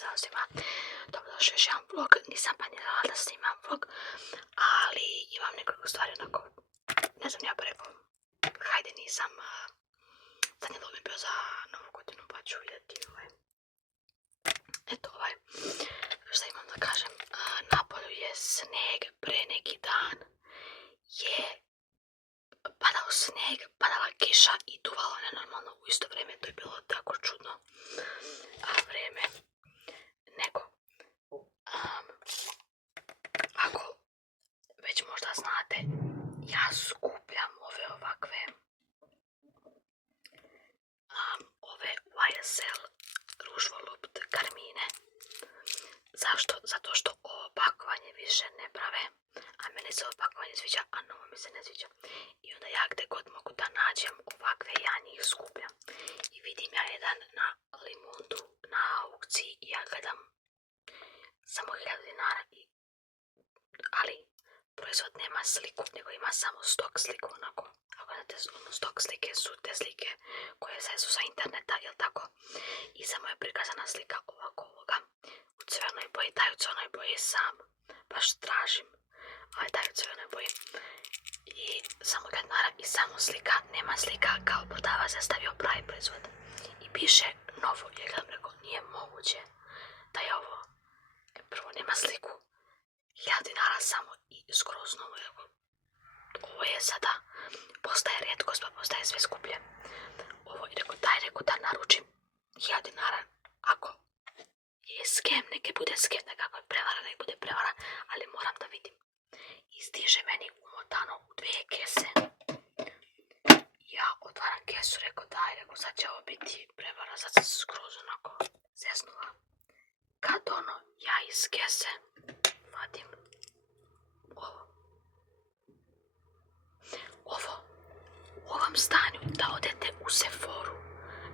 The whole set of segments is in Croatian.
pozdrav svima. Dobrodošli još jedan vlog. Nisam planirala da snimam vlog, ali imam nekoliko stvari onako, ne znam ja pa rekao, hajde nisam, zadnji vlog mi bio za novu godinu pa ću vidjeti eto šta imam da kažem, na polju je sneg, pre neki dan je padao sneg, padala kiša i duvalo nenormalno u isto vrijeme, to je bilo tako čudno vrijeme, nego ako već možda znate, ja skupljam ove ovakve ove YSL ružvolupt karmine. Zašto? Zato što ovo pakovanje više ne prave, a meni se ovo pakovanje sviđa, a novo mi se ne sviđa. I onda ja gdje god mogu da nađem ovakve, ja njih skupljam. I vidim ja jedan na Limundu na aukciji i ja gledam samo 1000 dinara, ali proizvod nema sliku, nego ima samo stok sliku onako. Ako znate, stok slike su te slike koje se su sa interneta, jel tako? I samo je prikazana slika ovako ovoga. U crvenoj boji, taj u crvenoj boji sam baš tražim, taj u crvenoj boji. I samo 1000 dinara i samo slika, nema slika kao prodavac je stavio pravi proizvod. I piše novo, ja gledam rekao, nije moguće da je ovo. Prvo nema sliku, 1000 dinara samo i skroz novo, ovo je sada, postaje rijetkost pa postaje sve skuplje. Ovo je rekao, daj rekao da naručim 1000 dinara, ako je skem, neke bude skem, nekako je prevara, nek bude prevara, ali moram da vidim. I stiže meni umotano u 2 kese. Ja otvaram kesu, rekao daj, rekao sad će ovo biti prevara, sad sam skroz onako zesnula. Kad ja iz kese vadim ovo u ovom stanju da odete u Sephoru.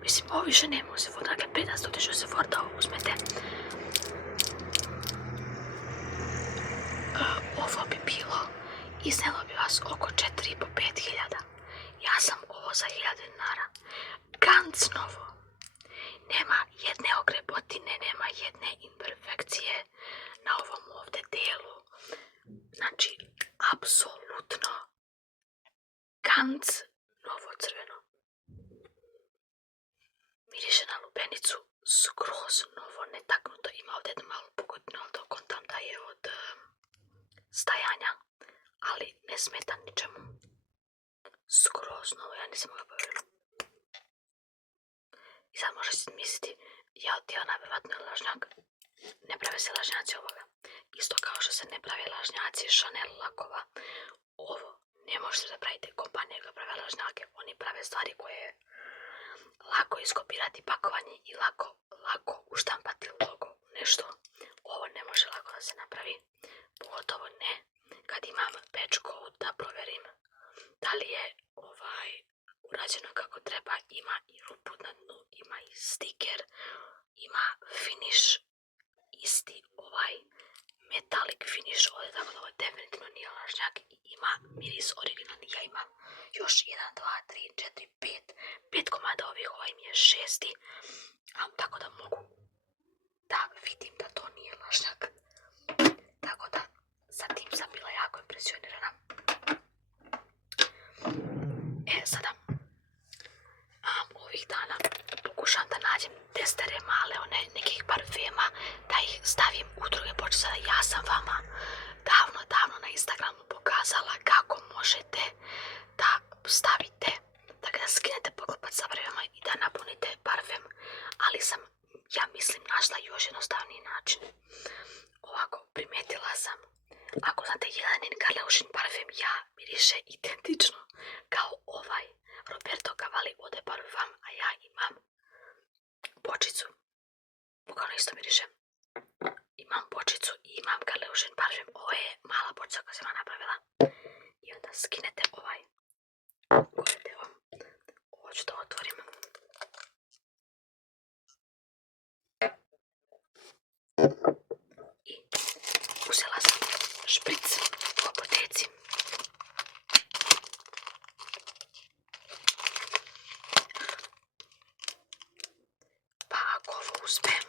Mislim, ovo više nema u Sephoru, dakle 500 otiš u Sephor da ovo uzmete. Ovo bi bilo, iznelo bi vas oko 4.500 hiljada. Ja sam ovo za 1000 dinara. Ganz novo. Nema jedne ogrebotine, nema jedne imperfekcije na ovom ovdje delu. Znači, apsolutno ganz novo crveno. Miriše na lubenicu, skroz novo, netaknuto. Ima ovdje jednu malu pukotinu, ali to kontam da je od stajanja, ali ne smeta ničemu. Skroz novo, ja nisam ga povjerila. I sad možete si misliti, ja odtijela najvjerojatno je lažnjak. Ne prave se lažnjaci ovoga. Isto kao što se ne prave lažnjaci Chanel lakova. Ovo ne možete da pravite, kompanije koje prave lažnjake. Oni prave stvari koje je lako iskopirati pakovanje i lako uštampati logo, nešto. Ovo ne može lako da se napravi. Pogotovo ne kad imam patch code da provjerim da li je urađeno kako treba. Ima i rupu na dnu, ima i stiker, ima finish, isti metalik finish ovdje, tako da ovo definitivno nije lažnjak i ima miris originalni. Ja imam još 1, 2, 3, 4, 5 komada ovih, ovaj mi je 6. Tako da mogu da vidim da to nije lažnjak. Tako da sa tim sam bila jako impresionirana. Sada ovih dana pokušam da nađem testere male, nekih parfema, da ih stavim u druge bočice. Sada ja sam vama davno na Instagramu pokazala kako možete da stavite, dakle da skinete poklopac sa parfemama i da napunite parfem, ali sam, ja mislim, našla još jednostavniji način. Ovako, primijetila sam, ako znate Jelenin Karleušin parfem, ja miriše identično kao ovaj Roberto Cavalli Eau de Parfum, a ja imam bočicu, bukvalno isto miriše. Imam bočicu i imam Karleušin parfem, ovo je mala bočica koja sam napravila. I onda skinete ovaj deo, ovo ću da otvorim. I uzela sam špric u apoteci. Pa ako ovo uzmem,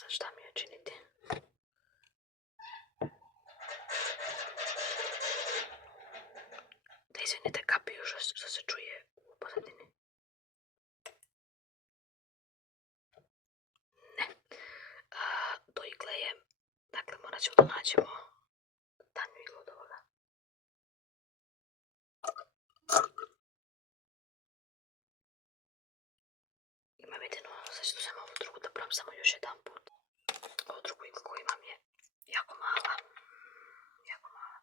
Sad šta mi je činiti? Da izvinite kapiju što se čuje u pozadini. Ne. Do igle je, dakle morat ćemo da nađemo tanju iglu od ovoga. Imam jedino, sad ću sam ovu drugu da probam samo još jedan put. Ovu drugu iglu koju imam je jako mala. Jako mala.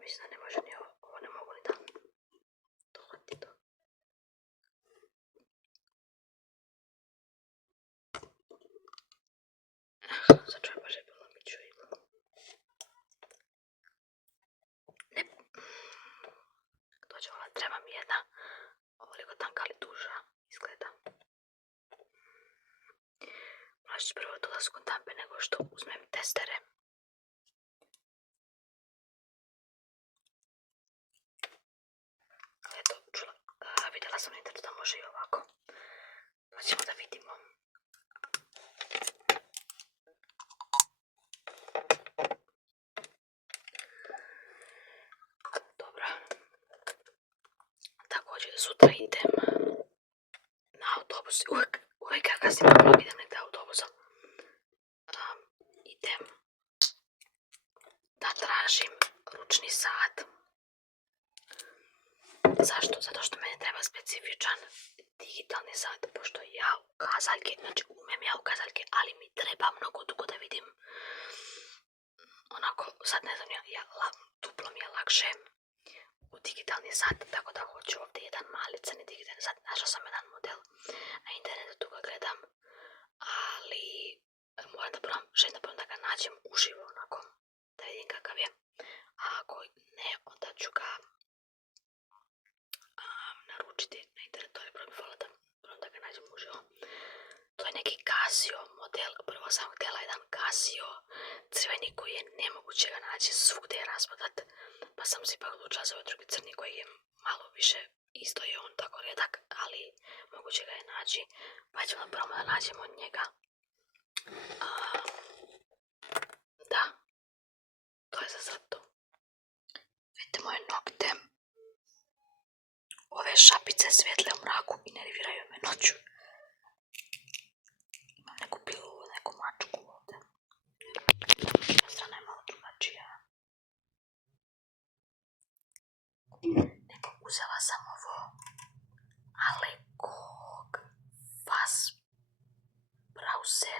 Mislim da ne može ni ovo ne mogu ni da dohvati to. Sad ću ja baš polomit ću iglu. Ne. Dođe ova, treba mi jedna ovoliko tanka ali duža izgleda. Možda ću prvo to da skontampe nego što uzmem testere. Ali eto, vidjela sam na internetu da može i ovako. Pa ćemo da vidimo. Dobro. Također sutra idem na autobus. Uvijek ja kasnije idem negdje autobusom. Idem da tražim ručni sat. Zašto? Zato što meni treba specifičan digitalni sat, pošto ja u kazaljke, znači umem ja u kazaljke, ali mi treba mnogo dugo da vidim. Onako, sad ne znam, duplo mi je lakše u digitalni sat, tako da hoću ovdje jedan mali crni digitalni sat. Našla sam jedan model na internetu, tu ga gledam, ali moram da probam, želim da probam da ga nađem uživo, onako, da vidim kakav je. A ako ne, onda ću ga naručiti na internetu, ali probam da ga nađem uživo. To je neki Casio model, prvo sam htjela jedan Casio crveni koji je nemoguće ga naći, svugdje je rasprodat, pa sam se ipak odlučila za ovaj drugi crni koji je malo više isto je on tako redak, ali moguće ga je naći, pa ćemo da probamo da nađemo njega. Da, to je za sad to. Vidite moje nokte. Ove šapice svijetle u mraku i nerviraju me noću. Imam neku pilu, neku mačku ovdje. Jedna strana je malo drugačija. Uzela sam ovo Alekog Vas Brause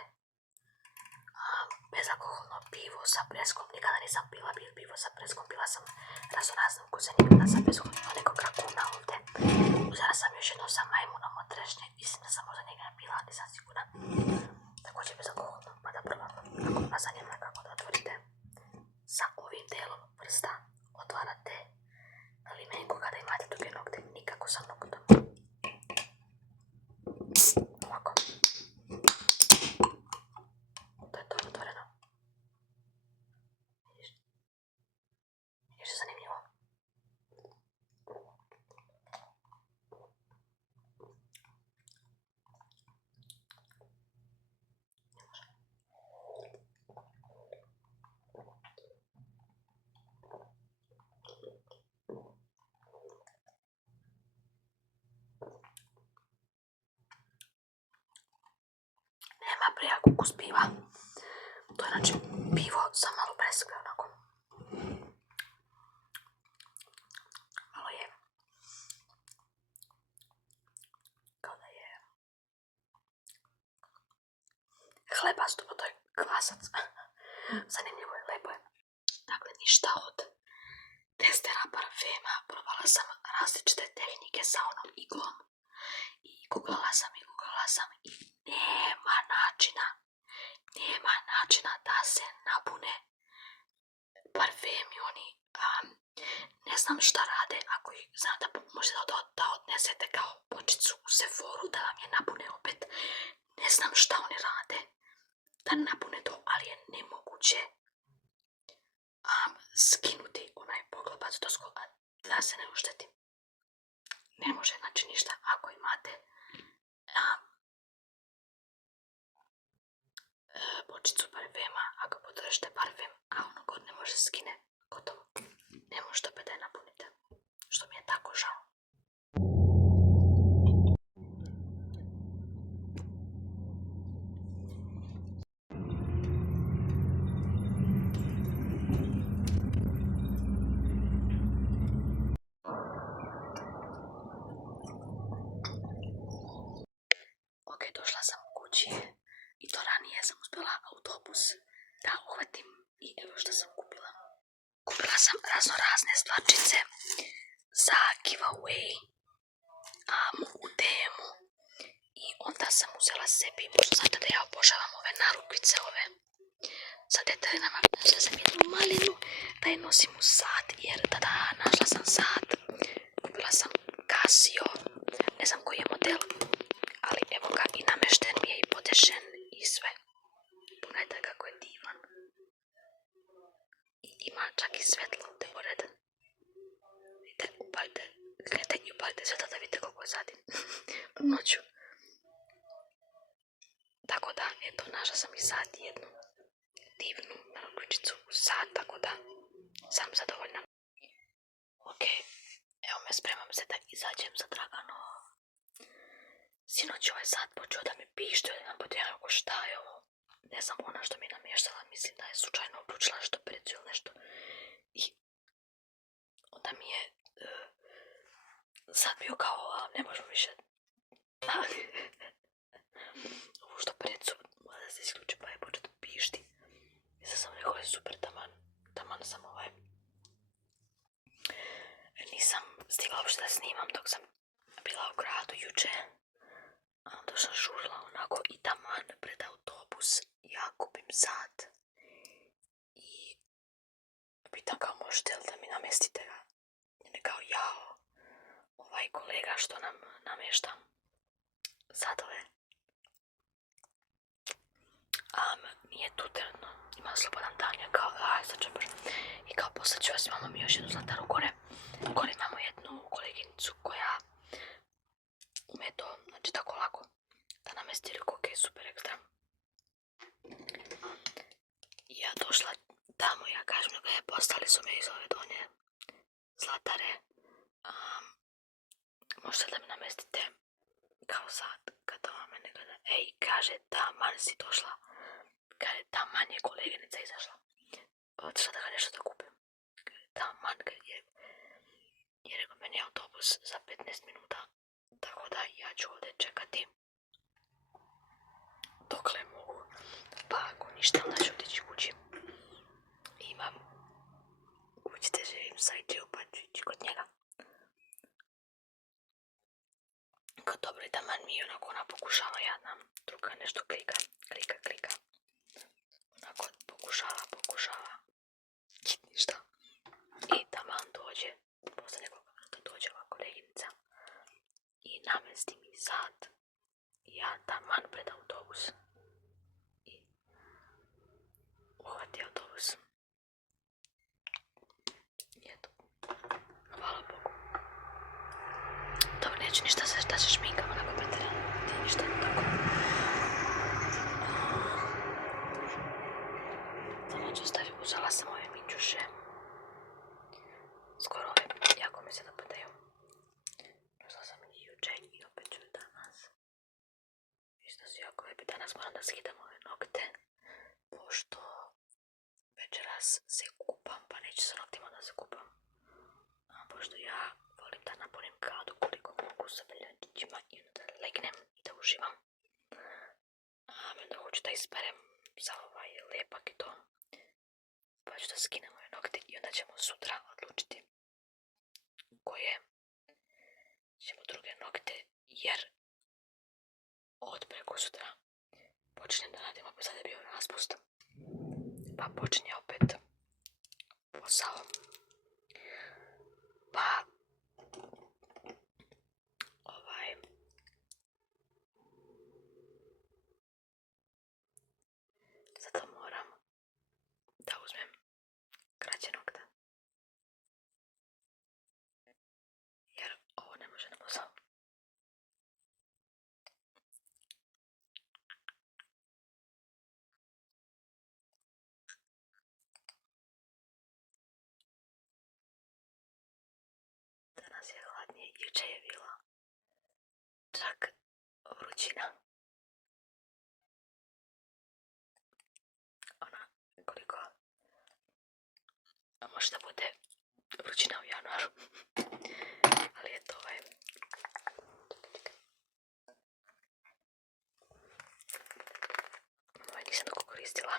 bezalkoholno pivo sa preskom. Nikada nisam pila pivo sa preskom, pila sam raznorazne ukuse, nikada sam bezalkoholno nekog rakuna ovdje. Uzela sam još jedno sa majmunom od trešnje, mislim da sam možda njega ne pila, nisam sigurna. Također bezalkoholno, pa da probam. Ako vas zanima kako da otvorite sa ovim delom prsta, otvarate limenku kada imate duge nokte, nikako sa noktom. Ovako. To je to otvoreno. Vidiš? Vidiš se zanimljivo? Nema prijak ukus piva. To je znači pivo sa malo breskve, onako. Malo je kao da je hlebasto, pa to je kvasac. Zanimljivo je, lepo je. Dakle, ništa od testera parfema. Probala sam različite tehnike sa onom iglom. I googlala sam i nema načina da se napune parfemi oni. Ne znam šta rade, ako ih znam da možete da odnesete kao bočicu u Sephoru da vam je napune opet. Ne znam šta oni rade da napune to, ali je nemoguće skinuti onaj poklopac do Šta sam kupila? Kupila sam razno razne stvarčice za giveaway u DM-u. I onda sam uzela sebi, možda znate da ja obožavam ove narukvice ove sa detaljima, našla sam jednu malinu da je nosim u sat, jer tada našla sam sat, kupila sam Casio, ne znam koji je model, ali evo ga i namešten mi je i podešen i sve. Pogledajte kako je divan. I ima čak i svetlo ovdje pored. Vidite, upalite, gledajte i upalite svetlo da vidite koliko je sati. Noću. Tako da, eto, našla sam i sad jednu divnu narukvičicu u sat, tako da sam zadovoljna. Ok, evo me, spremam se da izađem za Dragano. Sinoć ovaj sat počeo da mi pište, jedan put ja kako šta je ovo. Ne znam, ona što mi je namještala, mislim da je slučajno uključila što pericu ili nešto. I onda mi je sad bio kao, ne možemo više. Ovo što pericu mora da se isključi pa je počeo da pišti. I sad sam rekao je super, taman sam nisam stigla uopšte da snimam dok sam bila u gradu juče. A onda sam žurila onako i taman pred autobus ja kupim sat. I pitam kao možete li da mi namjestite ga? I kao jao, ovaj kolega što nam namješta satove. Nije tu trenutno, ima slobodan dan, ja kao sad ću brzo. I kao posle ću vas, imamo mi još jednu Zlataru gore. Gore imamo jednu koleginicu koja ume to, znači tako lako, da namesti koke, super ekstra. I ja došla tamo, ja kažem nego je postali su me iz ove donje Zlatare. Možete da mi namestite kao sad, kada ova mene gleda. Ej, kaže, taman si došla. Kaže, taman je koleginica izašla. Otišla da ga nešto da kupim. Taman, je rekao, meni je autobus za 15 minuta. Tako da ja ću ovdje čekati dokle mogu. Pa ako ništa, onda ću otići kući. Imam kući te želim sajđe, pa ću ići kod njega. Kao dobro i taman mi onako ona pokušava jadna. Druga nešto klika. Onako pokušava. Ništa. I taman dođe, posle nekoga minuta dođe ova koleginica. I namesti mi sat. Ja taman pred autobus. I uhvati autobus. I eto. Hvala Bogu. Dobro, neću ništa da se šminkam onako pretjerano. Nije ništa tako. Samo ću staviti, uzela sam ove minđuše. Skoro ove, jako mi se dopadaju. Uzela sam i juče i opet ću danas. Isto su jako lepi. Danas moram da skidam ove nokte. Pošto večeras se kupam, pa neću sa noktima da se kupam. Pošto ja volim da napunim kadu koliko mogu sa beljačićima i onda da legnem i da uživam. Onda hoću da isperem za ovaj lepak i to. Pa ću da skinem ove nokte i onda ćemo sutra odlučiti koje ćemo druge nokte, jer od preko sutra počinjem da radim, opet sad je bio raspust. Pa počinje opet posao. Pa zato moram da uzmem kraće nokte. Jer ovo ne može na posao. Danas je hladnije, juče je bilo čak vrućina. Ona, koliko može da bude vrućina u januaru. Ali eto nisam tako koristila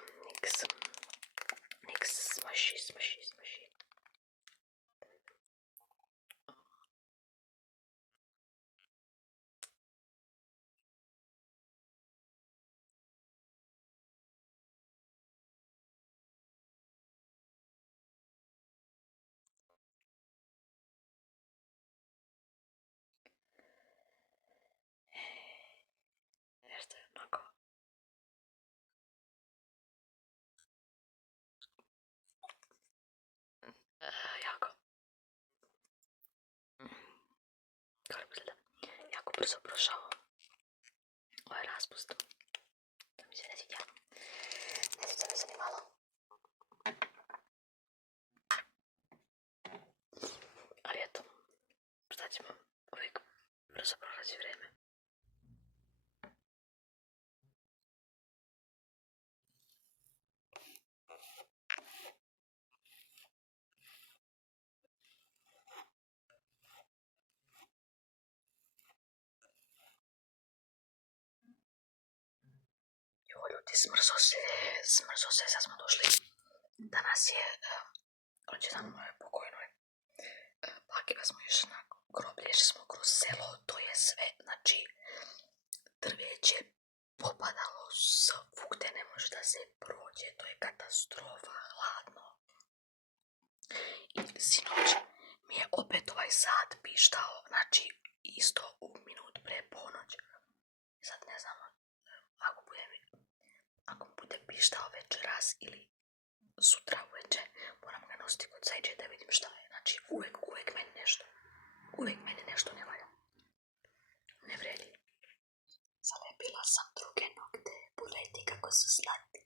NYX brzo prošao. Ovo je raspust. To mi se ne sviđa. Ne sviđa mi se ni malo. Ali eto, šta ćemo? Uvijek brzo prolazi vrijeme. Joj, ljudi, smrzo se, sad smo došli. Danas je rođendan moje pokojnoj baki, pa smo išli na groblje, išli smo kroz selo, to je sve, znači, drveće popadalo svugde, ne može da se prođe, to je katastrofa, hladno. I sinoć mi je opet ovaj sat pištao, znači, isto u minut pre ponoć. Sad ne znam, ako bude pištao večeras ili sutra uveče, moram ga nositi kod Zajđe da vidim šta je. Znači, uvijek meni nešto ne valja. Ne vredi. Zalepila sam druge nokte, pogledajte kako su slatki.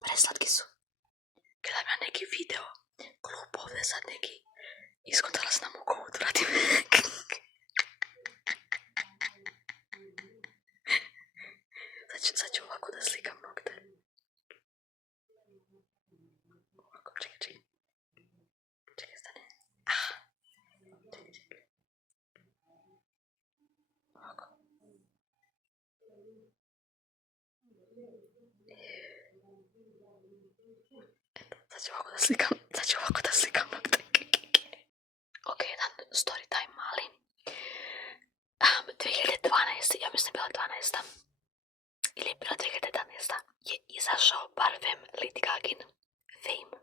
Preslatki su. Gledam ja neki video, glup ovdje sad neki. Iskontala sam nam u kovu, vratim. Sad ću ovako da slikam nokte. Ovako, čekaj. Čekaj, stane. Čekaj. Ovako. Eto, sad ću ovako da slikam nokte. Ok, jedan story time mali. 2012, ja mislim bila 12. Ili je bila 2011. je izašao parfem Lady Gagin Fame.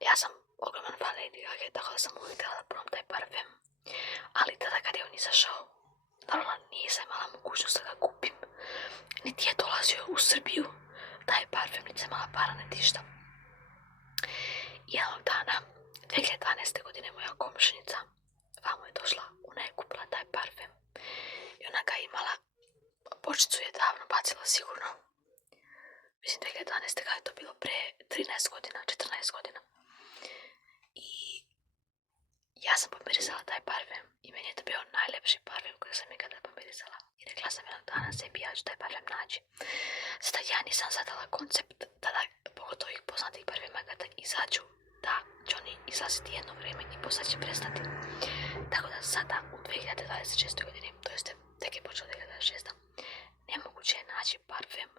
Ja sam ogroman fan Lady Gage, tako da sam uvijek htjela da probam taj parfem. Ali tada kad je on izašao, naravno nisam imala mogućnost da ga kupim. Niti je dolazio u Srbiju taj parfem, niti sam imala para, niti išta. Jednog dana, 2012. godine, moja komšinica vamo je došla, ona je kupila taj parfem i ona ga imala, bočicu je davno bacila sigurno. Mislim 2012. kada je to bilo pre 13 godina, 14 godina. I ja sam pomirisala taj parfem i meni je to bio najlepši parfem koji sam ikada pomirisala. I rekla sam jednog dana sebi, ja ću taj parfem naći. Sada ja nisam zadala koncept tada, pogotovo ih poznatih parfema kada izađu, da će oni izlaziti jedno vrijeme i poslije će prestati. Tako da sada u 2026. godini, to jeste tek je počela 2026. nemoguće je naći parfem,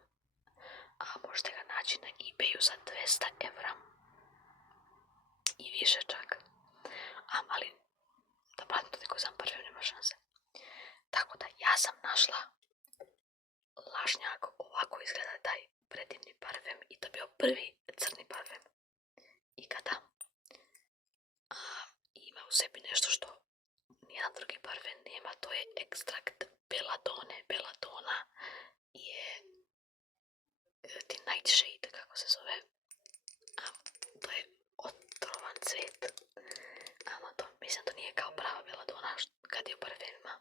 a možete ga naći na eBayu za 200 evra i više čak. Ali da platim to neko sam parfem, nema šanse. Tako da ja sam našla lažnjak, ovako izgleda taj predivni parfem i to bio prvi crni parfem ikada. Ima u sebi nešto što nijedan drugi parfem nema, to je ekstrakt beladone. Beladona je ti nightshade, kako se zove. To je otrovan cvet. To, mislim, to nije kao prava beladona kad je u parfemima,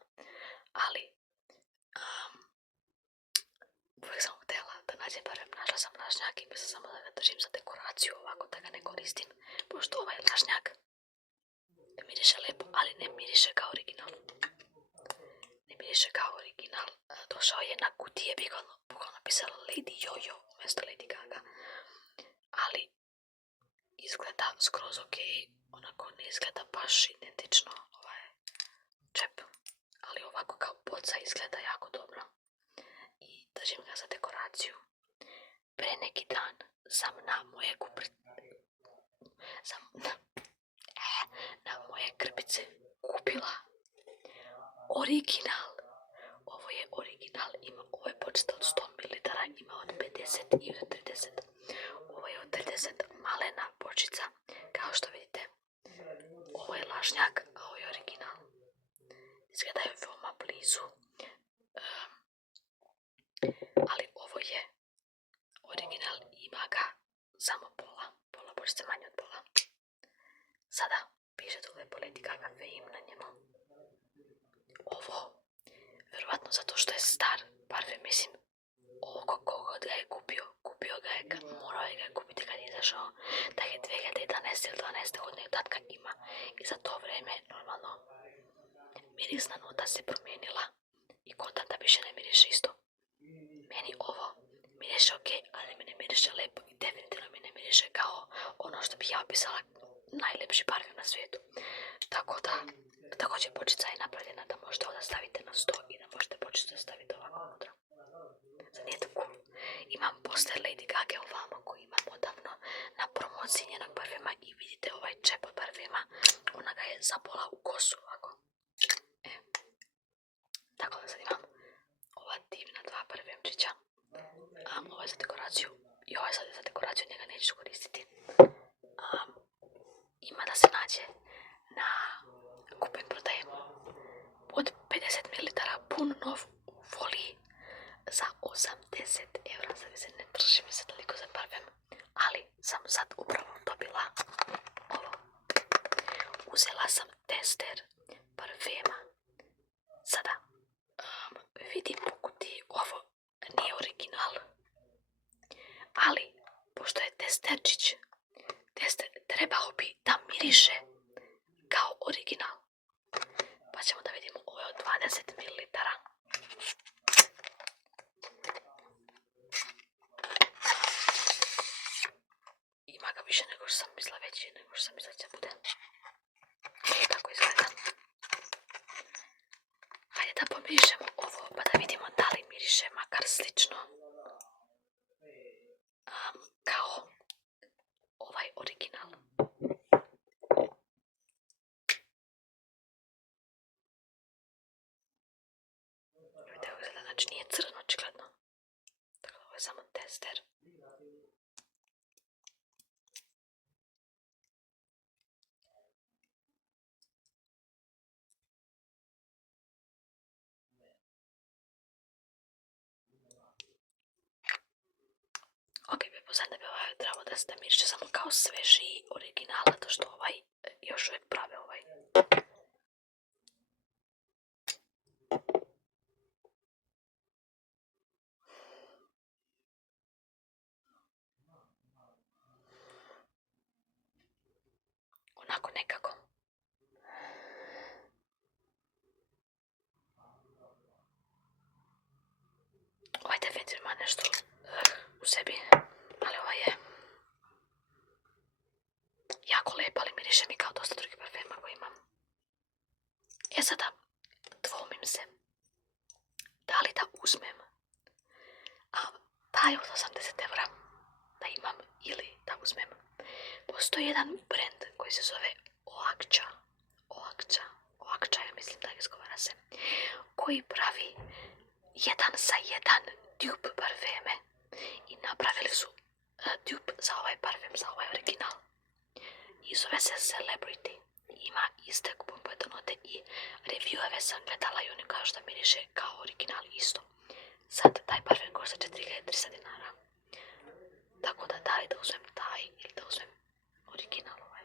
ali uvijek sam htjela da nađem parfem. Našla sam lažnjak i mislim samo da ga držim za dekoraciju, ovako da ga ne koristim, pošto ovaj lažnjak miriše lepo, ali ne miriše kao original. Došao je na kutije, bukvalno napisala Lady Jojo umjesto Lady Gaga, ali izgleda skroz ok, onako ne izgleda baš identično ovaj čep, ali ovako kao boca izgleda jako dobro i držim ga za dekoraciju. Pre neki dan sam na moje krpice kupila original. Ovo je original, ovo je bočica od 100 ml, ima od 50 i od 30. Ovo je od 30 malena bočica, kao što vidite. Ovo je lažnjak, a ovo je original. Izgleda je veoma blizu. Ali ovo je Lady Gaga fame na njemu. Ovo, verovatno zato što je star parfem, mislim, kogod ga je kupio ga je, morao je ga kupiti kad je izašao, da je 2011. ili 12. godine tatka ima i za to vreme normalno mirisna nota se promijenila i kontanta više ne miriše isto. Meni ovo miriše ok, ali mi ne miriše lepo i definitivno mi ne miriše kao ono što bi ja opisala najlepši parfem na svijetu. Tako da, također bočica je napravljena da možete ovdje stavite na sto i da možete bočicu staviti ovako unutra. Sad nije to cool. Imam poster Lady Gaga ovamo koji imam odavno na promociji njenog parfema i vidite ovaj čep od parfema. Ona ga je zabola u kosu ovako. Tako da sad imam ova divna dva parfemčića. A ovo je za dekoraciju. I ovo je sad za dekoraciju, njega neću koristiti. Ima da se nađe na kupen prodaje od 50 ml pun nov u foliji za 80 €. Sad se ne trži mi se toliko za parfem, ali sam sad upravo dobila ovo. Uzela sam tester parfema. Sada vidim po kutiji ovo nije original, ali pošto je testerčić, tester trebao bi da miriše kao original. Pa ćemo da vidimo, ovo je od 20 ml. Ima ga više nego što sam mislila, veći nego što sam mislila će bude. Tako izgleda. Hajde da pomirišemo ovo pa da vidimo da li miriše makar slično kao ovaj original. Vidite kako izgleda, znači nije crno očigledno. Tako da ovo je samo tester. Ok, pretpostavljam da bi ovaj trebalo da se miriše samo kao svežiji original, zato što ovaj još uvijek prave ovaj. Onako nekako. Ovaj definitivno ima nešto u sebi, ali ovaj je jako lep, ali miriše mi kao dosta drugih parfema koje imam. E sada, dvomim se da li da uzmem taj od 80 € da imam ili da uzmem. Postoji jedan brand koji se zove Oakča, ja mislim da izgovara se, koji pravi 1:1 dupe parfeme i napravili su dupe za ovaj parfem, za ovaj original. I zove se Celebrity. Ima iste komponente i revieweve sam gledala i oni kažu da miriše kao original isto. Sad taj parfem košta 4300 dinara. Tako da li da uzmem taj ili da uzmem original ovaj.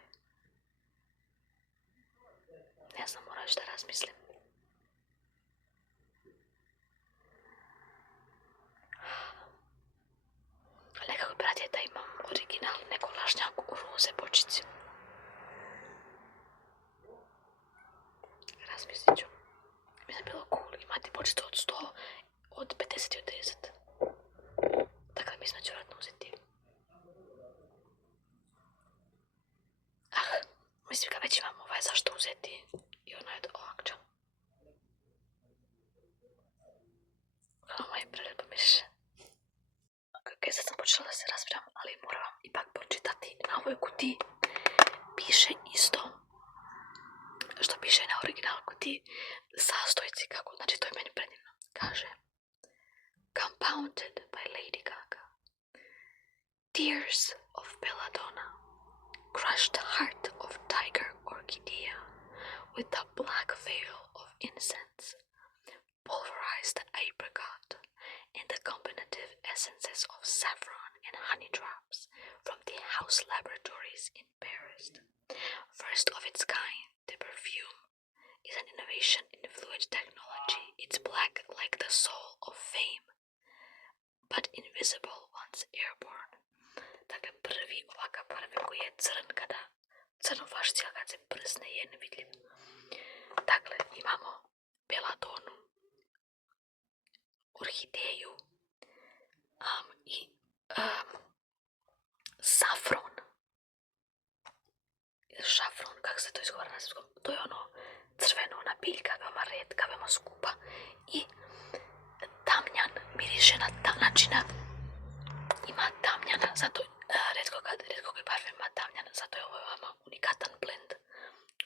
Ne znam, moram još da razmislim. Nekako bi radije da imam original nego lažnjaku u roze bočici. Razmislit ću. Mislim da je bilo cool imati bočicu od 100, od 50 i od 30. Tako da mislim da ću vratno uzeti. Mislim kad već imam ovaj zašto uzeti i ona je od Oakča. Ovo je prelepo miriše. Ok, sad sam počela da se razviram, ali moram vam ipak pročitati. Na ovoj kutiji piše isto što piše na original kutiji, sastojci kako, znači to je meni predivno. Kaže Compounded by Lady Gaga, Tears of Belladonna, Crushed Heart of Tiger Orchidea with the black veil of incense, pulverized apricot, and the combinative essences of saffron and honey drops from the House Laboratories in Paris. First of its kind, The perfume is an innovation in fluid technology. It's black like the soul of fame, but invisible once airborne. Dakle, prvi ovakav parfem koji je crn kada crno vašcija kad se prsne je nevidljiv. Dakle, imamo beladonu, orhideju i safron. Šafron, kako se to izgovara na srpskom? To je ono crveno, ona biljka, veoma retka, veoma skupa. I tamjan miriše na načina. Ima tamjana, zato retko koji parfem ima tamjana, zato je ovo veoma unikatan blend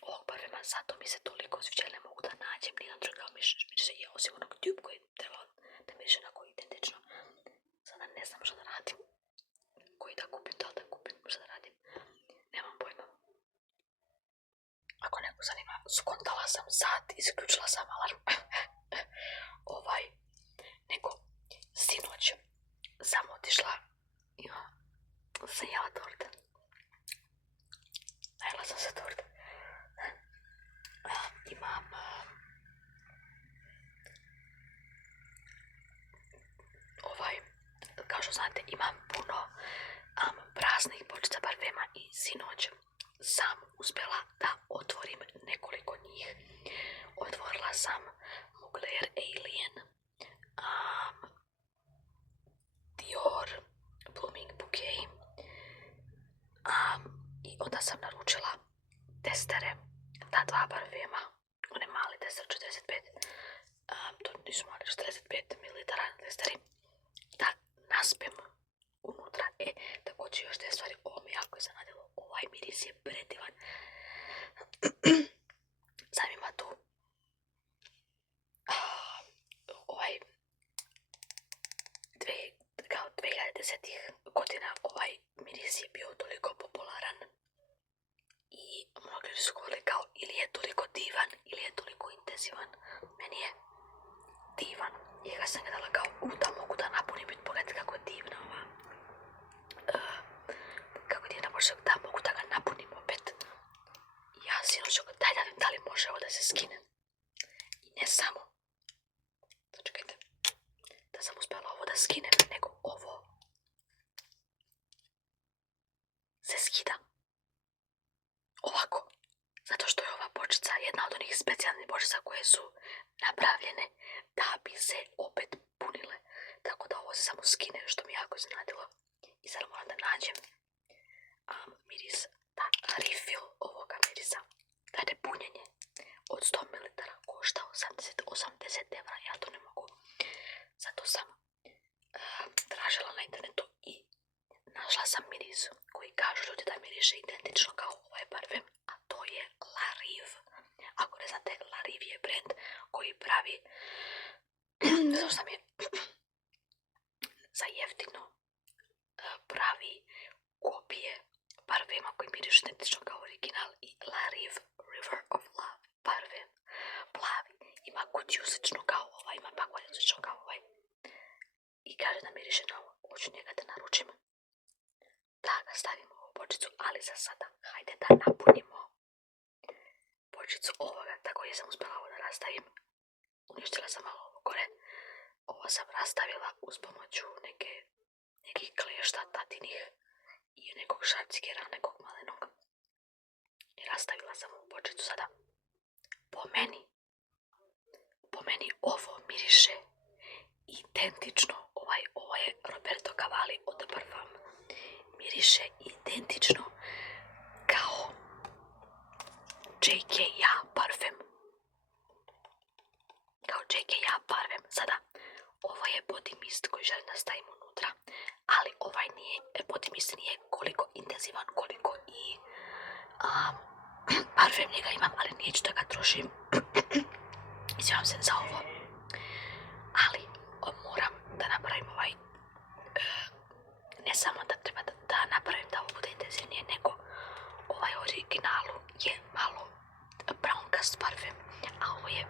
ovog parfema, zato mi se toliko sviđa, ne mogu da nađem nijedan drug kao miriše, osim onog tube koji treba da miriše onako identično. Sada ne znam što da radim, koji da kupim, da li da kupim, što da radim, nemam pojma. Ako neko zanima, skontala sam sat, isključila sam alarm. Nego, sinoć sam otišla, sam jela torte. Najela sam se torte. Imam kao što znate, imam puno praznih bočica parfema i sinoć sam uspjela da otvorim nekoliko njih. Otvorila sam Mugler Alien, Dior Blooming Bouquet i onda sam naručila testere, ta dva parfema, one mali tester 45, to nisu mali 45 ml testeri, da naspem unutra. Također još te stvari, ovo mi jako iznenadilo, ovaj miris je predivan. Sam ima tu kao 2010-ih godina ovaj miris je bio toliko popularan i mnogi su govorili kao ili je toliko divan ili je toliko intenzivan. Meni je divan i ga sam gledala kao da mogu da napunim, pogledajte kako je divna ova kako je divna božica, da mogu da ga napunim opet. Ja sinoć daj da vidim da li može ovo da se skine i ne samo čekajte da sam uspjela ovo da skinem, nego ovo se skida ovako, zato što je ova bočica jedna od onih specijalnih bočica koje su napravljene da bi se opet punile, tako da ovo se samo skine, što mi jako iznenadilo. I sad moram da nađem miris, da refill ovoga mirisa, da je punjenje od 100 ml košta 80 evra, ja to ne mogu. Zato sam tražila na internetu i našla sam miris koji kažu ljudi da miriše identično kao ovaj parfem, a to je La Rive. Ako ne znate, La Rive je brand koji pravi zato sam je za jeftino pravi kopije parfema koji mirišu identično kao original i La Rive River of Love parfem plavi ima kutiju slično kao ovaj, ima pakovanje slično kao ovaj i kaže da miriše na ovo. Hoću njega da naručim, da ga stavimo u ovu bočicu, ali za sada hajde da napunimo bočicu ovoga. Tako je sam uspjela ovo da rastavim, uništila sam malo ovo gore, ovo sam rastavila uz pomoću nekih klešta tatinih i nekog šarcikera, nekog malenog i rastavila sam ovu bočicu sada. Po meni ovo miriše identično, ovo je Roberto Cavalli Eau de Parfum, miriše identično kao JKA parfem. Sada, ovo je body mist koji želim da stavim unutra, ali ovaj body mist nije koliko intenzivan, koliko i parfem njega imam, ali neću da ga trošim. Izvijem se za ovo, ali moram da napravim ne samo da treba da napravim da ovo bude intenzivnije, nego ovaj originalu je malo brownkast parfem, a ovo je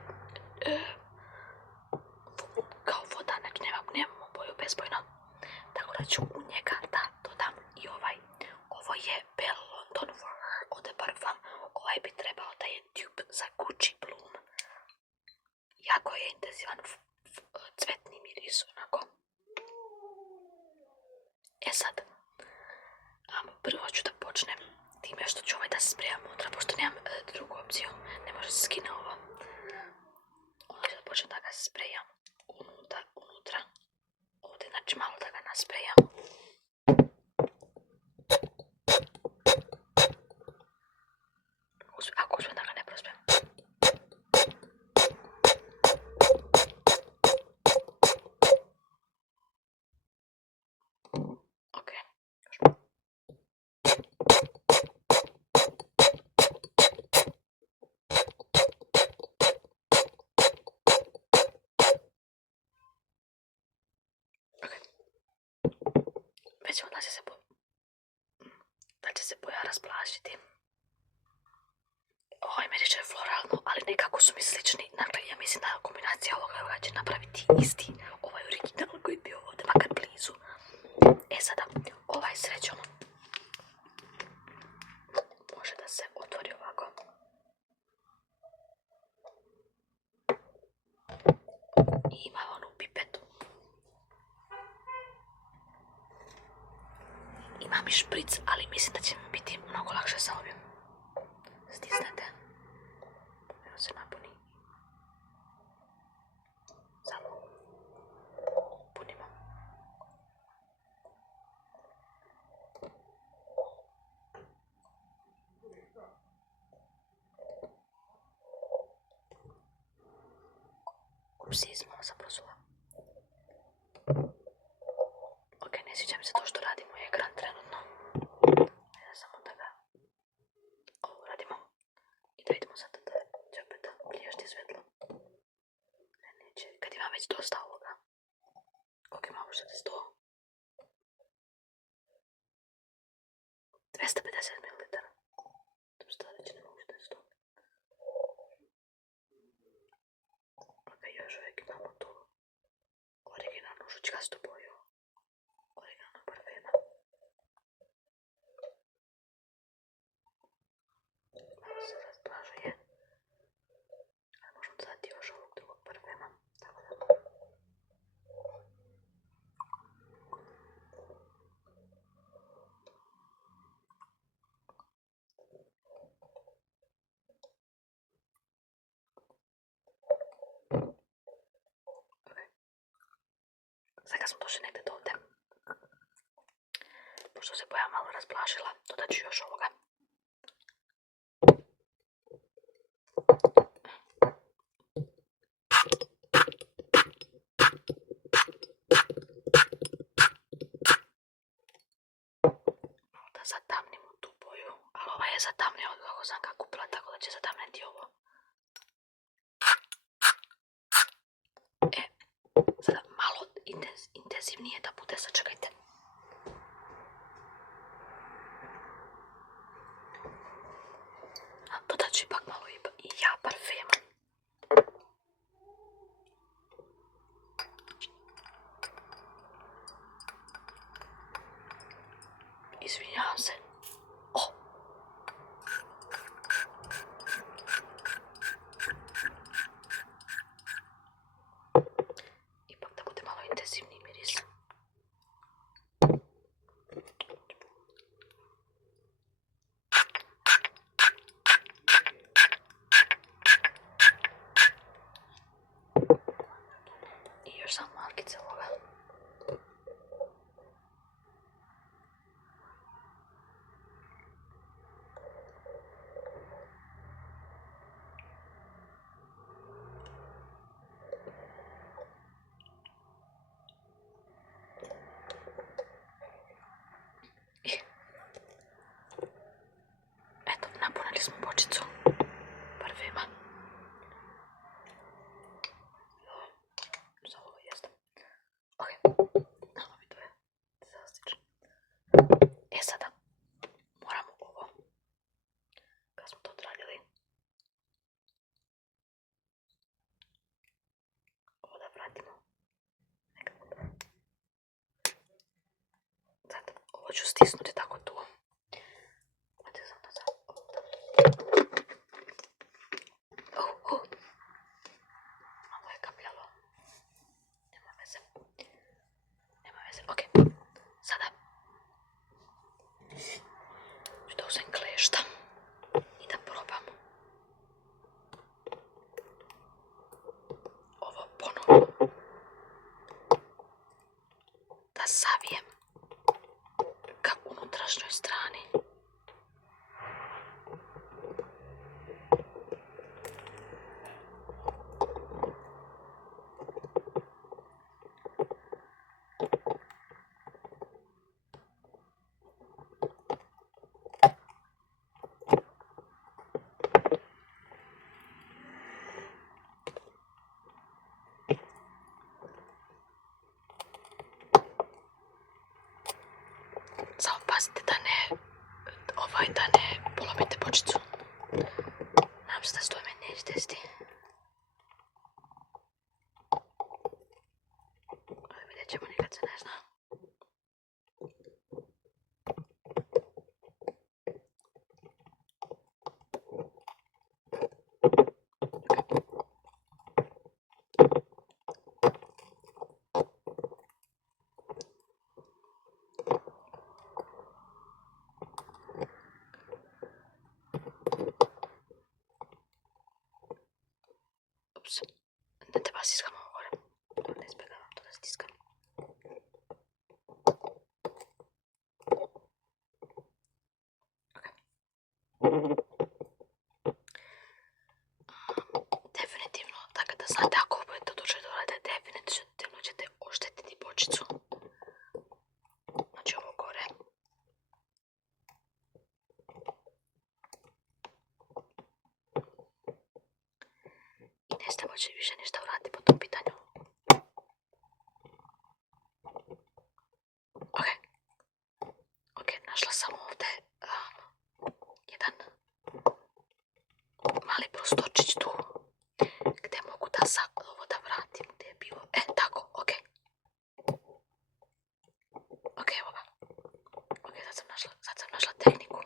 kao voda, znači nemamo boju bezbojno, tako da ću u njega da dodam i ovo je Belle London for Her Eau de Parfum, ovaj bi trebao da je tube intenzivan cvetni miris, onako. E sad, prvo ću da počnem time što ću ovaj da se sprejam unutra, pošto nemam drugu opciju, ne može se skine ovo. Onda ću da počnem da ga sprejam unutra, ovdje, znači malo da ga nasprejam. Ako uspijem da ga ne prospijem. Ok. Već onda da će se boja rasplašiti. Ovaj miris je floralno, ali nekako su mi slični. Dakle, ja mislim da kombinacija ovoga će napraviti isti ovaj original koji je bio ovdje makar blizu. E sada, ovaj srećom može da se otvori ovako. I ima onu pipetu. Imam i špric, ali mislim da će mi biti mnogo lakše sa ovim. Stisnete. Evo se napuni. Samo punimo. Upsis, malo sam prosula. Ok, ne sviđa mi se to što radi moj ekran trenutno. Ajde samo da ga ovo radimo. I da vidimo sad da će opet plijašti svetlo. Ne, neće. Kad imam već dosta ovoga. Koliko imamo što je 100? 250 ml. To što već ne mogu što je 100. Ok, još uvijek imamo tu originalnu žučkastu boju. Originalna parfema. Malo se razblažuje. Ali možemo dodati još ovog drugog parfema. Tako da... Sad kad smo došli negdje do ovdje, pošto se boja malo razblažila, dodat ću još ovoga. Da zatamnim u tu boju, ali ova je zatamnija od kako sam ga kupila, tako da će zatamniti ovo. Sada malo intenzivnije da bude, sačekajte. Dodat ću ipak malo i ja parfema. Izvinjavam se. Ipak da bude malo intenzivniji miris. I još samo malkice ovoga. Eto, napunili smo bočicu parfema. Za ovo jeste. Ok, ovo mi to je zastično. E sada, moramo ovo, kad smo to odradili, ovo da vratimo nekako. Sad, ovo ću stisnuti tako tu. Ajde sam da sad ovo da... Malo je kapljalo. testi. Vidjet ćemo nikad se ne zna. Ups, ne treba stiskam ovo gore. Ne izbjegavam to da stiskam. Definitivno, tako da znate ako budete odlučili da radite, definitivno ćete oštetiti bočicu. Znači ovo gore. I nećete moći više ništa uraditi po tom pitanju. Ok, našla sam ovdje jedan mali prostorčić tu gdje mogu da ovo da vratim gdje je bilo. Tako, ok. Ok, evo ga. Ok, sad sam našla tehniku.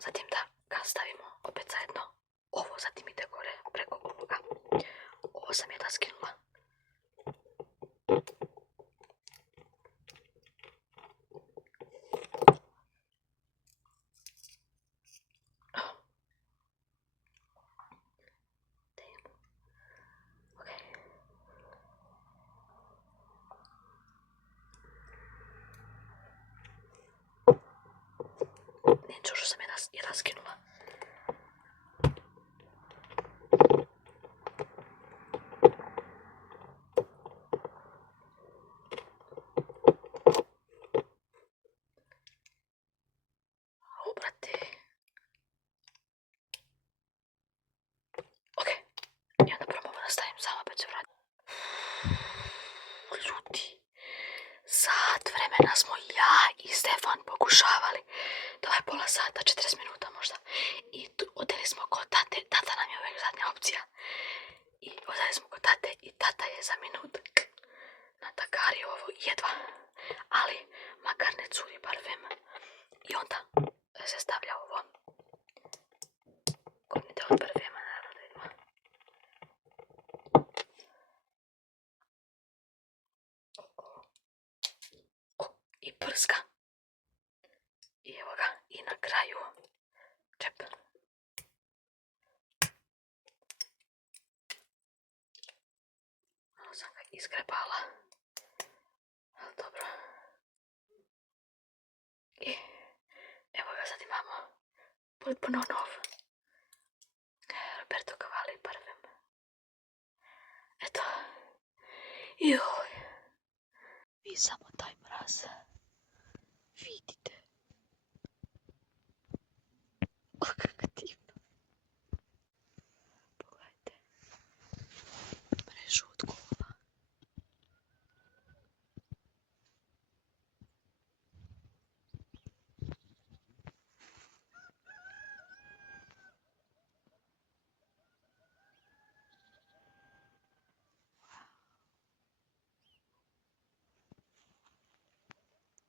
Zatim da ga stavimo opet zajedno. Ovo zatim ide gore preko ovoga. Ovo sam jedva skinula. Neću što sam jedva skinula. Sat vremena smo ja i Stefan pokušavali. To je pola sata, 40 minuta možda. I odeli smo kod tate. Tata nam je uvijek zadnja opcija. I odeli smo kod tate i tata je za minut natakario ovo jedva. Ali makar ne curi parfem. I onda se stavlja ovo. Kornite od parfema, naravno da vidimo. I prska. I evo ga, i na kraju čep. Malo sam ga izgrebala. Ali dobro. I evo ga, sad imamo potpuno nov Roberto Cavalli parfem. Eto. Joj. Vi samo taj mraz vidite. O, kako divno. Pogledajte. Mrežu od kola.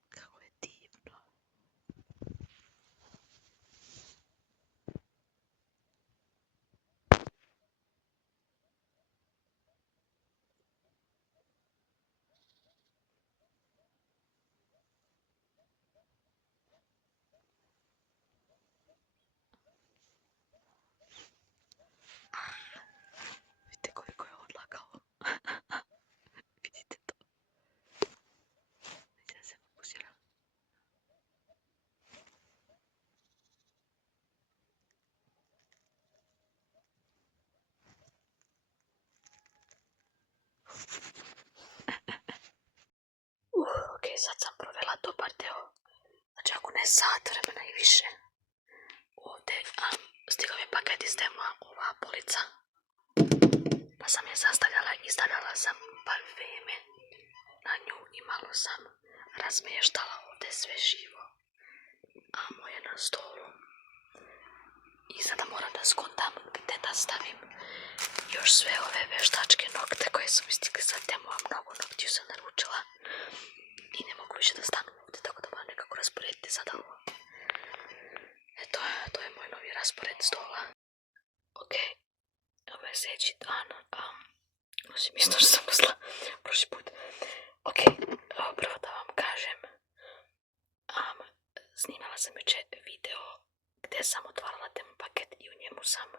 Kako je divno. sam je sastavljala i stavljala sam parfeme na nju i malo sam razmještala ovdje sve živo. Amo je na stolu. I sada moram da skontam gdje da stavim još sve ove veštačke nokte koje su mi stigli sa Temu, a mnogo noktiju sam naručila. I ne mogu više da stanu ovdje, tako da moram nekako rasporediti sada ovo. Eto, to je moj novi raspored stola. Ok, ovo je sljedeći dan. Nosim isto što sam nosila prošli put. Ok, prvo da vam kažem. Snimala sam jučer video gdje sam otvarala Temu paket i u njemu sam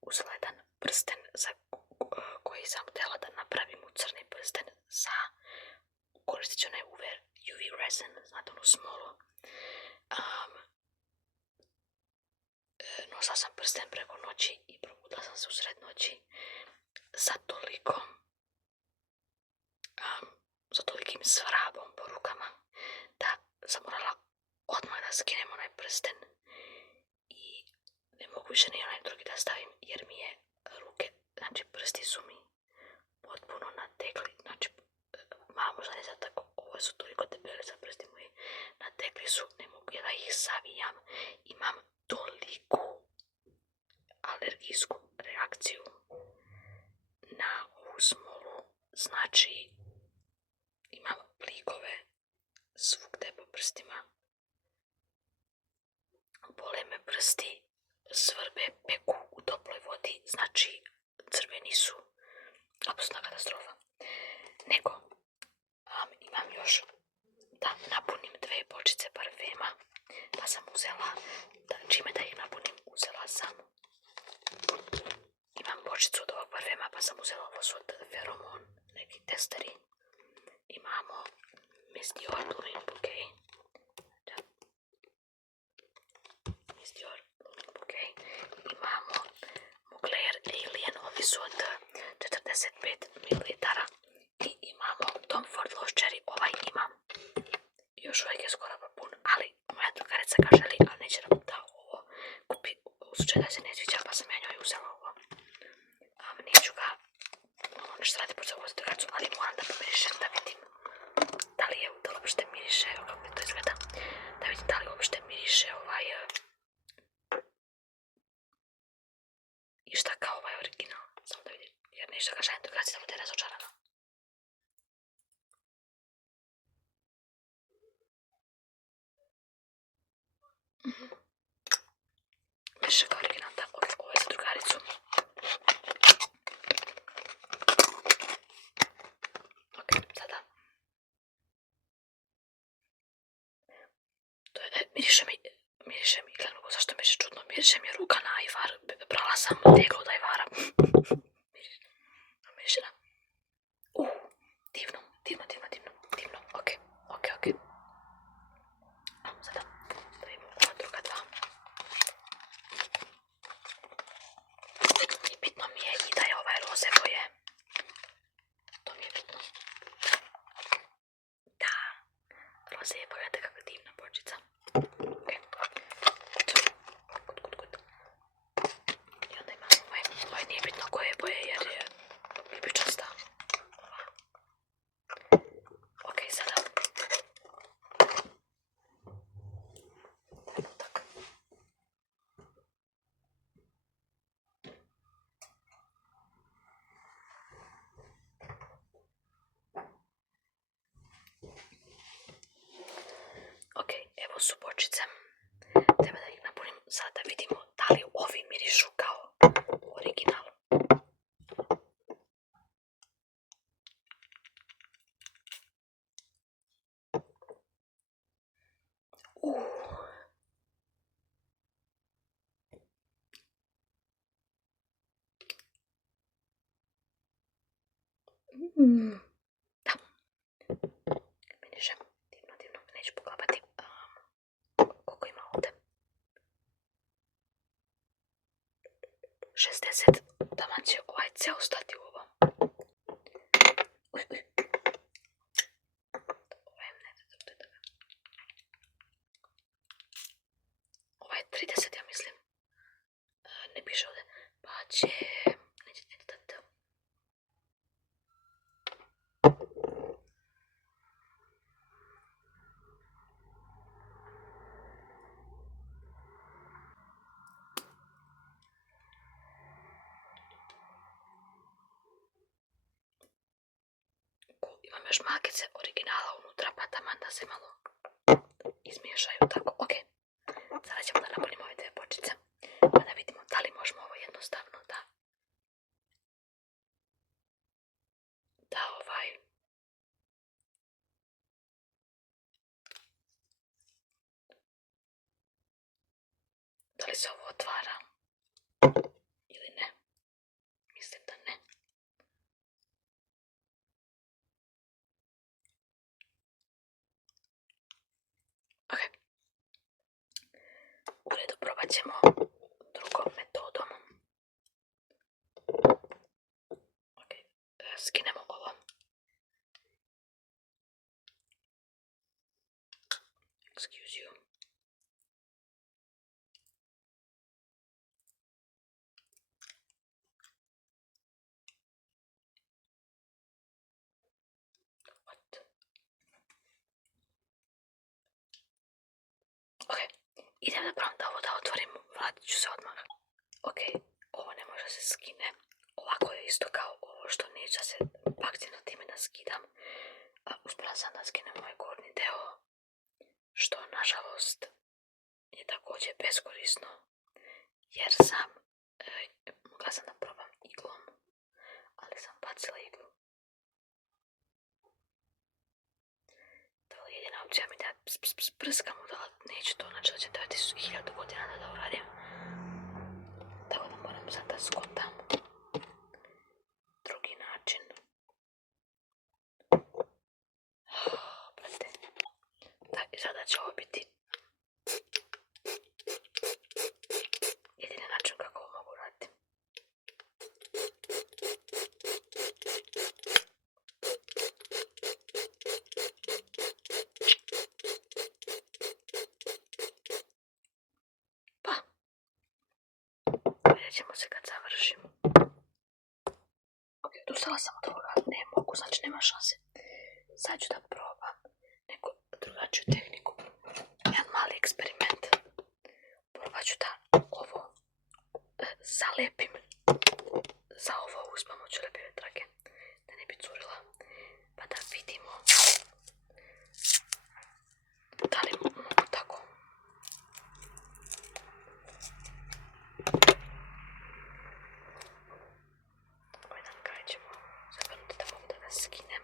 uzela jedan prsten za koji sam htjela da napravim u crni prsten sa koristit ću onaj UV resin, znate onu smolu. Nosila sam prsten preko noći i probudila sam se usred noći sa tolikim svrabom po rukama da sam morala odmah da skinem onaj prsten i ne mogu više ni onaj drugi da stavim jer mi je ruke, znači prsti su mi potpuno natekli, znači možda ne znam tako, ovo su toliko debeli za prsti moji, natekli su, ne mogu ja da ih savijam, imam toliku alergijsku reakciju na ovu smolu, znači imam plikove svugde po prstima, bole me prsti, svrbe, peku u toploj vodi, znači crveni su, apsolutna katastrofa. Nego, imam još da napunim 2 bočice parfema, pa sam uzela, čime da ih napunim, uzela sam, imam bočicu od ovog parfema, pa sam uzela ovo su od Feromon, neki testeri. Imamo Miss Dior Blooming Bouquet. Miss Dior Blooming Bouquet. Imamo Mugler Alien, ovi su od 45 ml. I imamo Tom Ford Lost Cherry, ovaj imam. Još uvijek je skoro pa pun, ali moja drugarica ga želi, ali neće da ovo kupi u slučaju da se ne sviđa, pa sam ja njoj uzela ovo. Neću ga nešto radi pošto ovo za drugaricu, ali moram da pomirišem da vidim da li je uopšte miriše, evo kako mi to izgleda, da vidim da li uopšte miriše išta kao ovaj original, samo da vidim, jer nešto ga želim drugarici da bude razočarana. Miriše kao original, da, ovo je za drugaricu. Ok, sada. Miriše mi, gledam zašto miriše čudno, miriše mi ruka na ajvar, brala sam teglo od ajvara. Miriše na... divno, ok. Sada, da vidimo ova druga dva. I bitno mi je i da je ovaj roze boje. To mi je bitno. Da, roze je, pogledajte kakva divna bočica. Ok. Good. I onda imamo ovaj nije bitno koje boje jer je ljubičasta. Ok, sada. Tako. Ok, evo su bočice. Treba da ih napunim sad da vidimo da li ovi mirišu kao original. Da. Mirišem. Divno. Neću poklapati. Koliko ima ovdje? 60. Taman će ovaj ceo stati u ovo. Uj. Ovo je 30, ja mislim. Ne piše ovdje. Pa će... Neće. još makice originala unutra, pa taman da se malo izmiješaju tako. Ok, sada ćemo da napunimo ove dve bočice, pa da vidimo da li možemo ovo jednostavno da li se ovo otvara ili ne. Mislim da ne. Ok. U redu, probat ćemo drugom metodom. Ok, skinemo ovo. Excuse you. What? Ok, idem da probam da ovo da otvorim, vratit ću se odmah. Ok, ovo ne može se skine. Ovako je isto kao ovo što neće se bakti na time da skidam. Uspjela sam da skinem ovaj gornji deo, što nažalost je također beskorisno, jer sam mogla sam da probam iglom, ali sam bacila iglu. To je jedina opcija mi da prskam udala, neću to, znači da će trebati 1000 godina da uradim. Tako da moram sad da skotam drugi način. Brate. Da, i sada će ovo biti jedini način kako ovo mogu raditi. Pa, vidjet ćemo se kad završim. Ok, odustala sam od ovoga, ne mogu, znači nema šanse. Sad ću da probam neku drugačiju tehniku. Jedan mali eksperiment. Probat ću da ovo zalepim za ovo uz pomoć lepive trage, da ne bi curila, pa da vidimo da li mogu tako. Jedan kraj ćemo zavrnuti da mogu da ga skinem.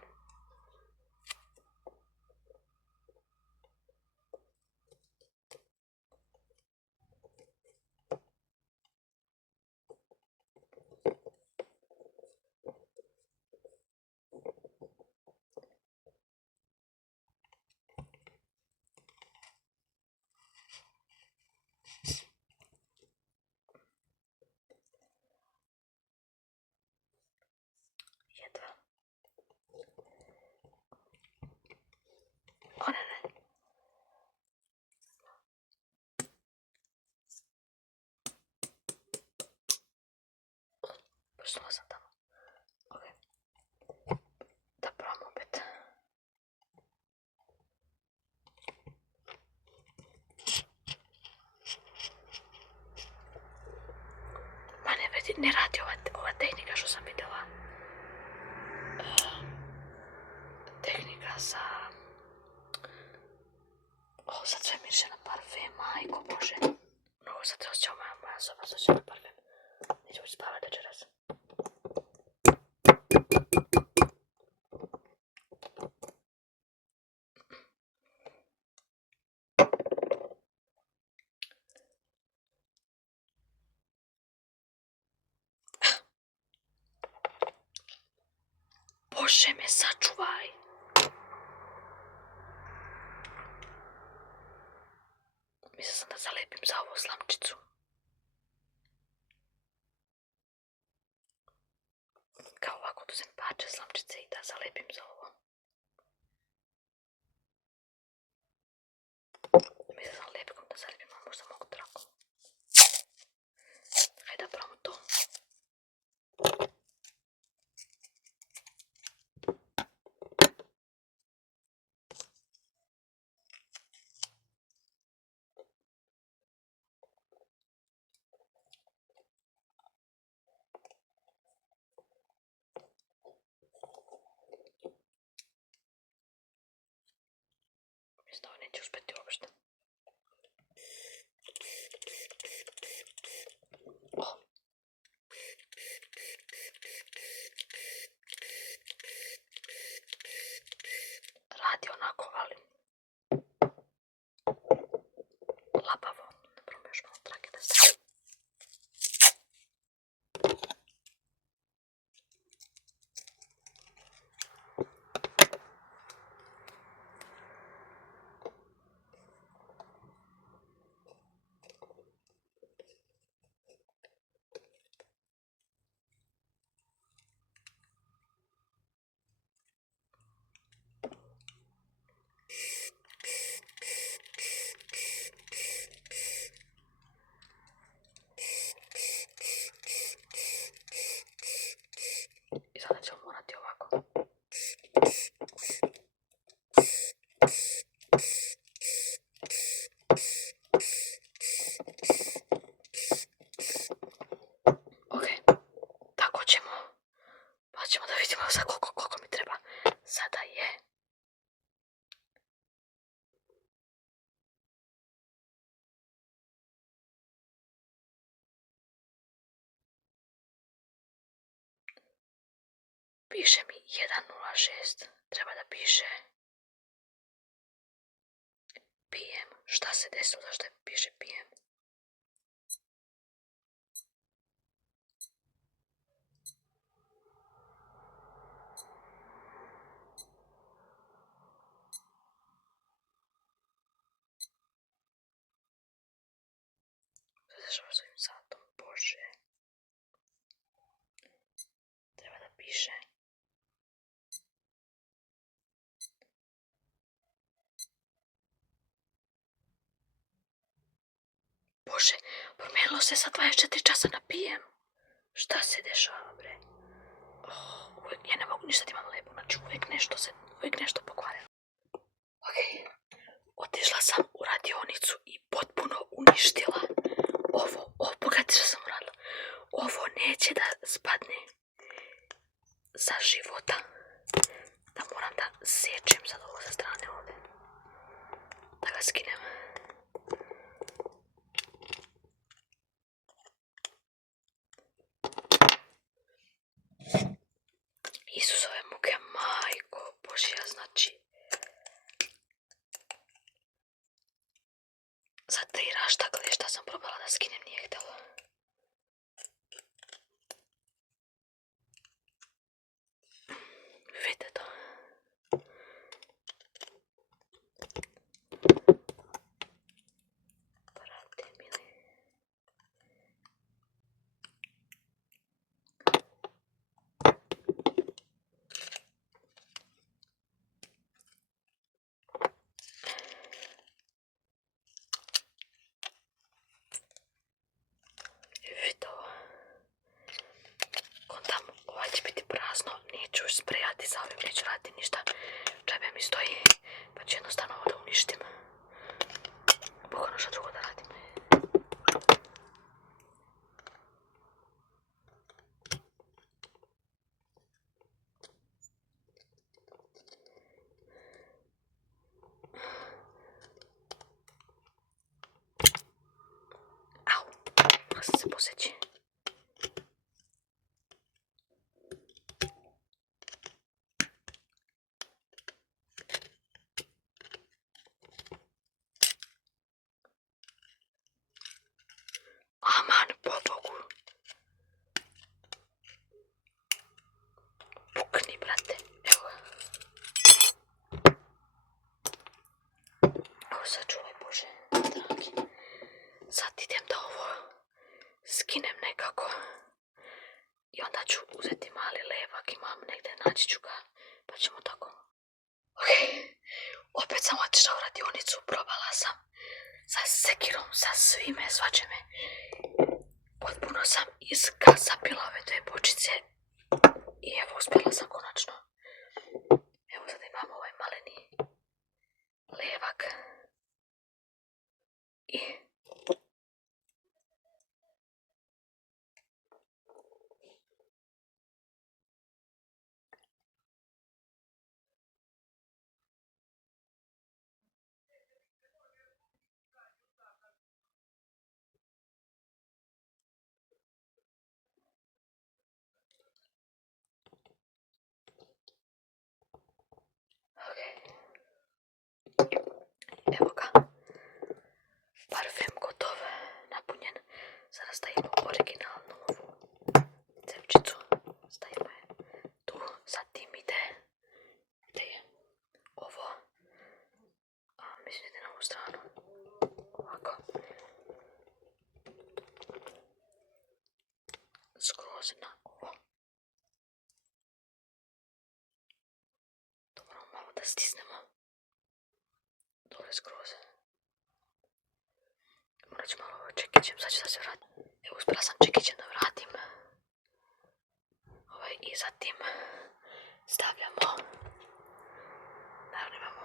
Jedva. O ne, ne. Prsnula sam tamo. Ok. Da probam opet. Ma ne radi ova tehnika što sam vidjela. Tehnika sa... O, sad sve miriše na parfem, majko bože. Mnogo sad se osjećao moja soba, sad će na parfem. Neću ući spavat večeras. Bože me sačuvaj. Mislila sam da zalepim za ovu slamčicu. Kao ovako oduzem parče slamčice i da zalepim za ovo. Mislila sam lepkom da zalepim, a možda mogu trakom. Hajde da probamo to. vidimo sad koliko mi treba. Sada je... Piše mi 1:06. Treba da piše... PM. Šta se desilo? Zašto je piše PM? Što se dešava s ovim satom? Bože. Treba da piše... Bože, promijenilo se sa 24 časa na PM. Šta se dešava, bre? Ja ne mogu ništa da imam lepo, znači uvijek nešto pokvareno. Ok, otišla sam u radionicu i potpuno uništila ovo. Pogledajte što sam uradila. Ovo neće da spadne sa života. Da moram da sečem sad ovo sa strane ovdje. Da ga skinem. Isusove muke, majko Božja, znači za 3 raštakle šta sam probala da skinem nije htjelo. Vidite to. Brate mili. Vidite ovo. Kontam, ovaj će biti prazno, neću sprejati za ovim, neću raditi ništa. Džabe mi stoji, pa ću jednostavno ovo da uništim. Bukvalno što drugo da radim. Au, mora sam se poseći. Aman, pobogu. Pukni, brate. Evo ga. Ovo sačuvaj, Bože. Dragi. Sad idem da ovo skinem nekako. I onda ću uzeti mali levak. Imam negdje, naći ću ga. Pa ćemo tako. Ok. Opet sam otišla u radionicu. Probala sam. Sa sekirom, sa svime, svačeme. Potpuno sam iskasapila ove 2 bočice. I evo, uspjela sam konačno. Evo sad imamo ovaj maleni levak. I... Evo ga. Parfem gotov, napunjen. Sada stavimo originalnu ovu cepčicu. Stavimo je tu. Zatim ide ovo. Mislim da ide na ovu stranu. Ovako. Skroz na ovo. To moramo malo da stisnemo. Dole skroz. Morat ću malo ovo čekićem, sad ću da se vratim. Evo, uspjela sam čekićem da vratim. I zatim stavljamo, naravno imamo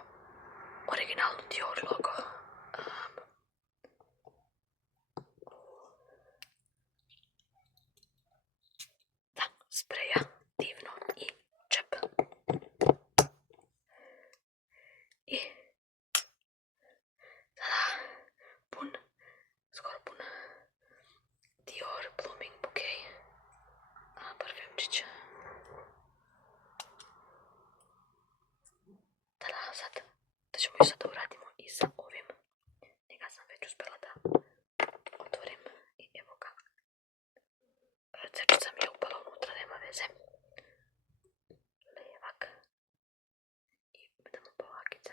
originalnu Dior logo. Da, spreja, divno i i sad uradimo i sa ovim. Njega sam već uspjela da otvorim i evo ga. Crčica mi je upala unutra, nema veze. Levak. I idemo po lakice.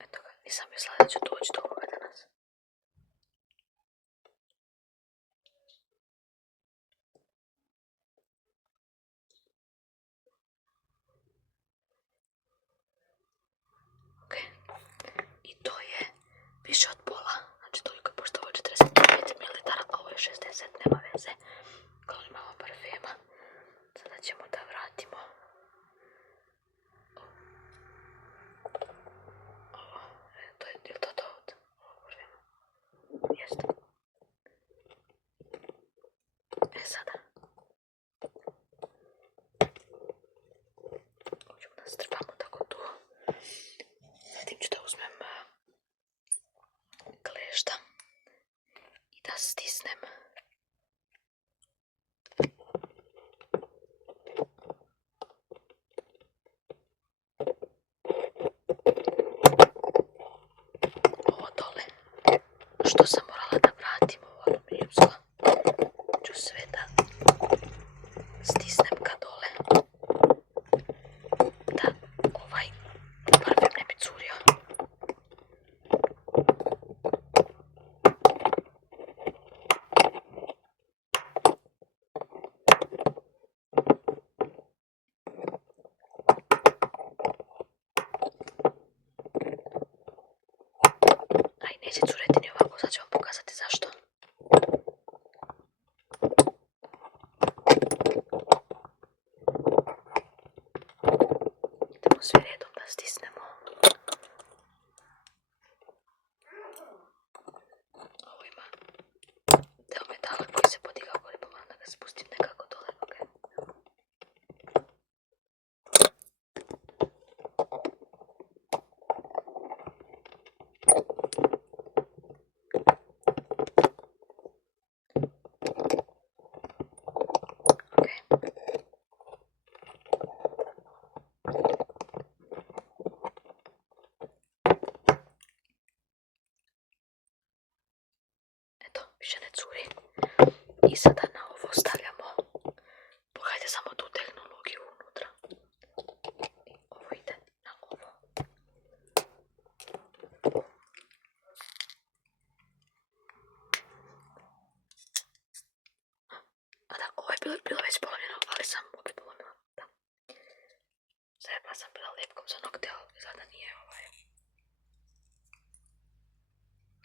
Eto ga, nisam mislila da ću doći do ovoga danas. Ok, i to je više od pola, znači toliko je pošto ovo je 45 ml, a ovo je 60, nema veze. Koliko imamo parfema, sada ćemo da vratimo ovo, to je li to od ovog parfema? Jeste. Sada ćemo da strpamo tako tu. Zatim ću da uzmem klešta i da stisnem. Ovo dole, što sam morala da vratim ovo aluminijumsko, ću sve da stisnem ka dole, da ovaj parfem ne bi curio. Aj, neće cureti ni ovako, sad ću vam pokazati zašto. Idemo sve redom da stisnemo. Ovo ima deo metala koji se podigao gore, pa moram da ga spustim nekako dole. Okay. Eto, više ne curi. I sada na ovo stavljamo, pogledajte samo tu tehnologiju unutra. I ovo ide na ovo. A da, ovo je bilo već polomljeno, ali sam opet polomila. Da. Zajebala sam bila lijepkom za nokte, ali sada nije ovaj.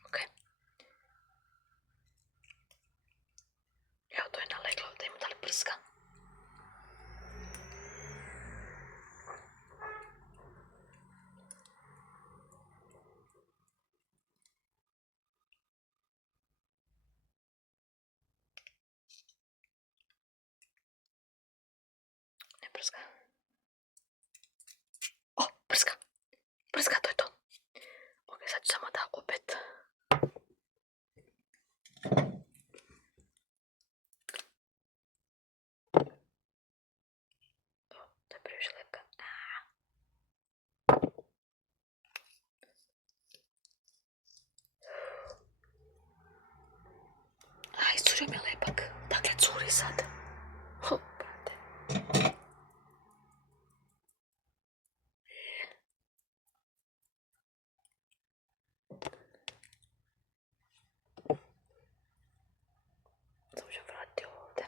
Ok. Evo, to je naleglo, da ima da li prska. Ne prska. O, prska. Prska, to je to. Ok, sad ću samo da opet. To je previše lepka. Aj, iscurio mi je lepak. Dakle, curi sad. Ho, brate. Samo ću vratiti ovdje.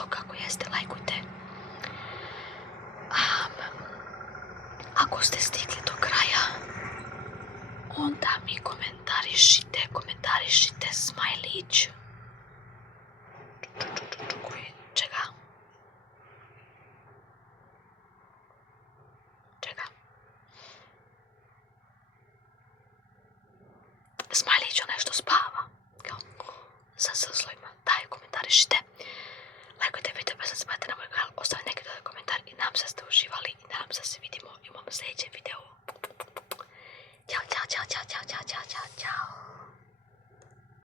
vlog, ako jeste, lajkujte. Ako ste stigli do kraja, onda mi komentarišite smajlić. Čega? Smajlić onaj što spava. Sa slojima. Daj, komentarišite. Lajkujte video, pa se spavate na moj